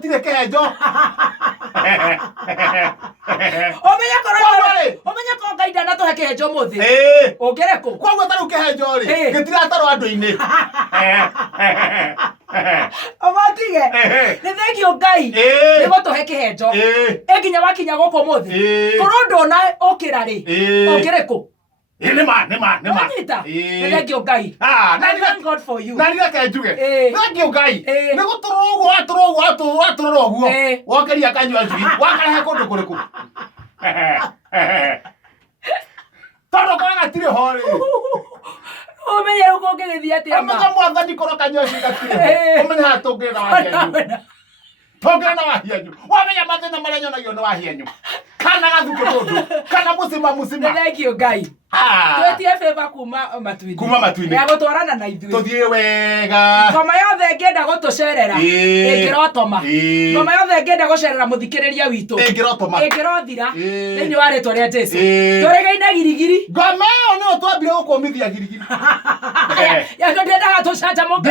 gutire kehenjo omenya ko ngaida na to he kehenjo muthi ongereko kwagwo taru kehenjo ri gitiratarwo andu-ini omatige ni thengio Ngai ni gutuhe kehenjo enginya wakinya guko muthi korwo ndona okira ri ongereko Nema. Nanyita. Thank you, Ngai. Thank God for you. Nani reke njuge. Thank you, Ngai. Ni guturwo guo. Wokeria kanywa njui. Wakarehe kundu kuriku. Toro kwa gatire hori. Omenye uko ngegithia atia ma. Amenya mwathani koro kanywa njui gatire. Omenya hatungena wahianyu. Tongena wahianyu. Wamenya mathina maria nyonagio ni wahianyu. Kana gathuke mundu. Kana musima. Thank you, Ngai. Twetie favor kuma matu-ini. Ya gutwarana na ithui. Tuthie wega. Ngoma yothe ngenda gutucerera. Ingirotoma. Ngoma yothe ngenda gucerera muthikiriria witu. Ingirothira. Thini wa ritwa ria Jesu. Turegeine girigiri. Ngoma yo no twambire gukomithia girigiri. Ya ndendaga tucanjamuke.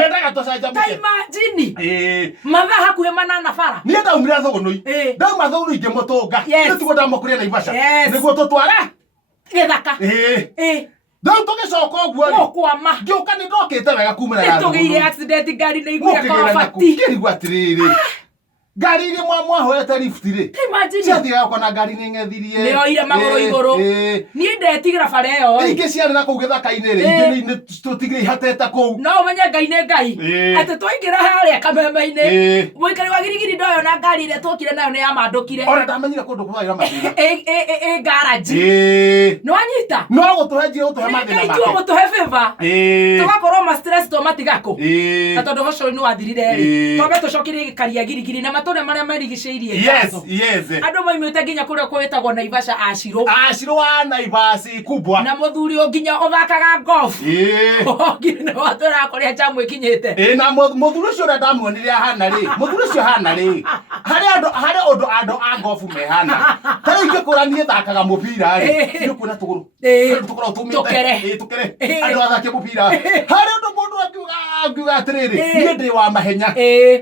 Ta imagine. Matha hakuhe manana bara. Ni ndaumira thogonoi. Ndauma thogonoi ngimutunga. Nitugo ndamukuria na Naivasha. Niguo tutwara githaka ndau tugicoka uguo ri ukwama ngiuka ni ndokite wega kumira na tugire accident ngari na igua kwa fati kirigwa tiriri ngari iri mwahoete lift ri imagine ciathiga kona ngari ni ngethirie ni oire maguru iguru ni ndetigira bara yo ingi ciarĩ na kuu githaka-inĩ ri ingi ni tutigire ihatete kuu no menye Ngai ni Ngai ati twaingira haria kameme-ini muikari wa girigiri ndoyo na ngari ile tukire nayo ni yamandukire ona ndamenyire kundu kubaira mathina garage no anyita no gutuhe utuhe mathina make tu gutuhe favor tugakorwo ma stress to matigako na tondu hoco ni wathirire ri twambe tucokire gikaria girigiri na matone maria marigiceirie yes andu moimite nginya kuria kwetagwo Naivasha Ashiro wa Naivasha kubwa na muthuri nginya uthakaga golf nginya no atwira kuria jamu ikinyite na muthuri ucio ndamuonire hana ri muthuri ucio hana ri hari undu andu a golf mehana tari ingikuranie thakaga mupira ri ni kuona tuguru tukoro tumite tukere andu athake mupira hari undu mundu akiuga atiriri ni ndi wa mahenya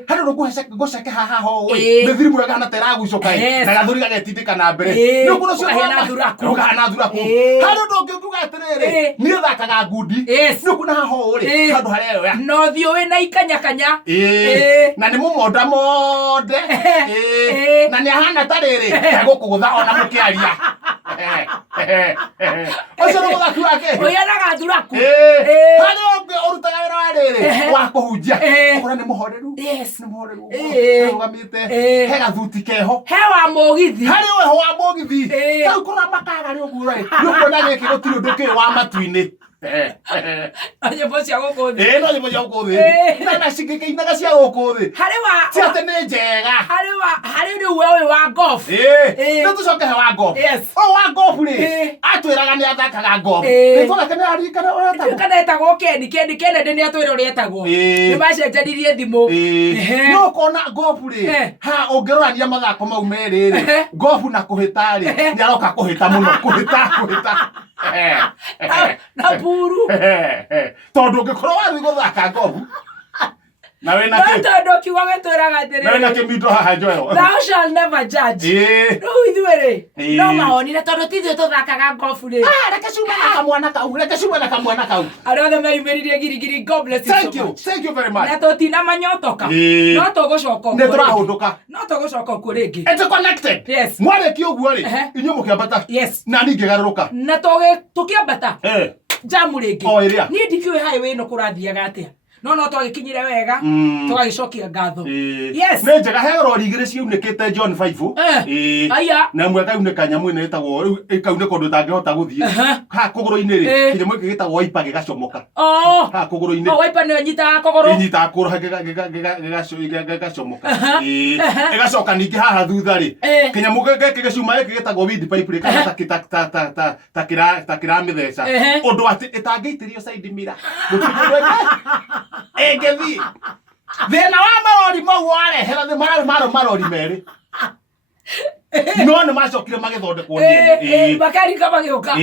hari undu nguceke haha ho ni thirimu gana teragucoka na gathuri gagetindika na mbere ni kuona ucio hana thuraku hari undu ngiuga atiriri ni thakaga ngundi ni kuona haho ri handu haria oya no thio wina ikanyakanya na ni mumonda monde na ni ahana tariri gukugutha ona mukiaria ucio ni muthaki wake uyanaga thuraku hari ungi urutaga wira wa riri wa kuhunjia ukora ni muhoreru rugamite he gathuti keho he wa mugithi hari we ho wa mugithi tau kora makaga ri uguo ri kuona giki gutiri undu ki wa matu-ini nyimbo cia guku thi no nyimbo cia guku thi na cingĩkĩinaga cia guku thi harĩ wa ciate nĩ njega harĩ rĩu we wa golf nĩ tũcoke he wa golf o wa golf rĩ atwĩraga nĩ athakaga golf nĩ tũreke nĩ aririkana ũrĩa etagwo kana etagwo Kennedy nĩ atwĩra ũrĩa etagwo nĩ macenjanirie thimũ no kona golf rĩ ha ũngĩrorania mathako mau merĩ rĩ golf na kũhĩta rĩ nĩ aroka kũhĩta mũno kũhĩta na puru tondu ngikorwo wathi guthaka ngobu na wena ki tondu kiugo gitwiraga atiri na wena kimindo haha njoyo thou shall never judge no ithuĩ no mahonire tondu tithio tuthakaga ngobu ri reke cuma na kamwana kau arĩa othe meyumĩririe girigiri God bless you thank you very much na tũtina manyotoka no tũgũcoka nĩ tũrahũndũka no tũgũcoka kuo rĩngĩ it's connected yes mwarĩkia ũguo rĩ inyuĩ mũkĩambata yes na niĩ ngĩgarũrũka na tũkĩambata jamu rĩngĩ niĩ ndikiũĩ highway ĩno kũrathiaga atĩa no twagikinyire wega tugagicokia ngatho yes nĩ njega he rori igĩrĩ ciaunĩkĩte John 5 aya na mwe kaunĩka nyamũ ĩno ĩtagwo rĩu ĩkaunĩka ũndũ ũtangĩhota gũthiĩ ha kũgũrũ-inĩ rĩ kĩnyamũ gĩkĩ gĩtagwo waipa gĩgacomoka ha kũgũrũ-inĩ waipa nĩyo nyitaga kũgũrũ ĩnyitaga kũgũrũ gĩgacomoka ĩgacoka ningĩ haha thutha rĩ kĩnyamũ gĩkĩ gĩcuma gĩkĩ gĩtagwo windpipe rĩ kana ta kĩramĩtheca ũndũ atĩ ĩtangĩitĩrio side mirror Egethi thina wa marori mau warehera marori merĩ no nä macokire magäthondekwo nä makarika magäåka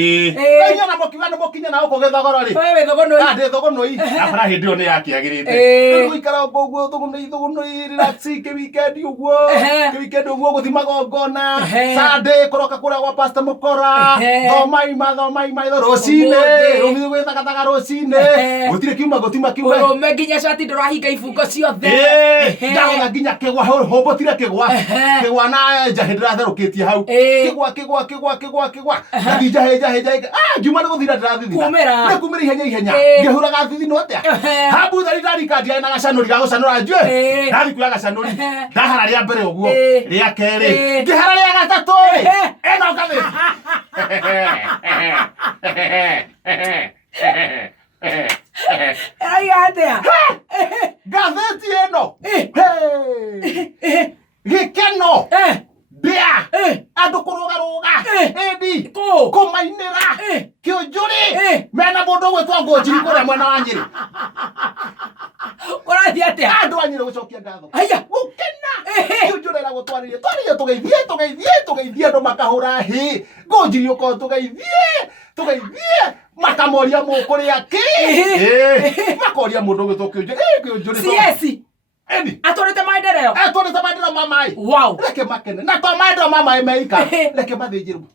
na mokinya na gå gäthogoro rä ndä thogonoi na bara hä ndä ä yo nä yakä agä rä te gå ikara å guo thogonoi kä wikendi å guo gå thi magongona sandä kå roka kå rä a gwa pasta må kora thomaima rå cinä rå thi gwä thagathaga rå cinä gå tirä kiuma gå tima kiume å me nginya cati ndå rahinga ibungo ciothe ndagotha nginya kä gwa hombotire kä gwa na njahä ndä ratherå tie hau kä gwa nathi njahä ngiuma nä gå thira ndä rathithina nä kumä ra ihenya ngä hå raga thithino atä a hambuthari ndarika ndiarä na gacanå ri gagå canå ra njuä ndathi kuoya gacanå ri ndahara rä a mbere å guo rä a kerä ngä hara rä a gatatå ä no ngathä eraiga atä a ngathäti ä no gä keno ndä andå kå rå garå ĩndi kå mainä ra kä å njå rä mena må ndå å gwä two ngå njiri kå rä a mwena wa nyä rä å rathiä atä a andå a nyä rä gå cokia ngatho gå kena kä å njå rä ra gå twarä rie tå geithie andå makahå ra hä ngå njiri å korwo tå geithie makamoria må kå rä a kä makoria må ndå å gwä two kä å njå rä atwarite maendeleo ma mai wow reke makene na to maendeleo ma mai meika reke mathinjiru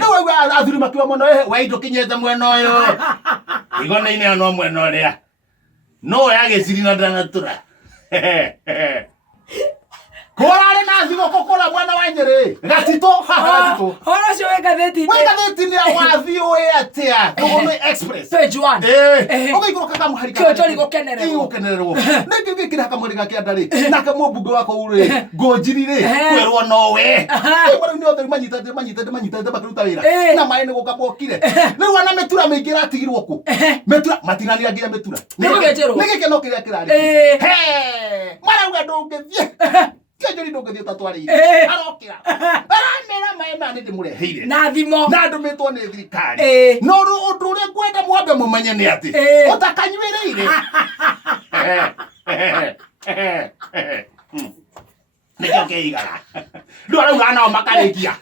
no athuri makiwa muno we indo kinyete mwena uyu igona-ini ano mwena uria no yagiciri na ndanatura kũrarĩ na thigũkũ kũrĩa mwena wa Nyĩrĩ gatitũ horo cio wĩ ngathĩti-inĩ wathiĩ ũĩ atĩa Thũgũnĩ Express page 1 ũgĩikũrũka kamũhari gũkenererwo nĩngĩ gĩkĩra kamũhari gakĩanda-rĩ nake mũmbunge wako rĩ Ngũnjiri-rĩ kwĩrwo nowe rĩu nĩ othe manyitĩte makĩruta wĩra na maĩ nĩ gũka mokire rĩu ona mĩtura mĩingĩ ĩratigirwo kũ mĩtura matinanĩra nginya mĩtura nĩ gĩkeno kĩrĩa kĩrarĩ marauga ndũngĩthiĩ Kajori ndo gethio tatwari arokira aramera maema nĩ ndĩmũreheire na thimo na ndũmĩtwo nĩ thirikari no ũndũ ũrĩa ngwenda mwambe mũmenye nĩ atĩ ũtakanyuĩrĩire nĩkĩo kĩigaga ndũ arauga nao makarĩkia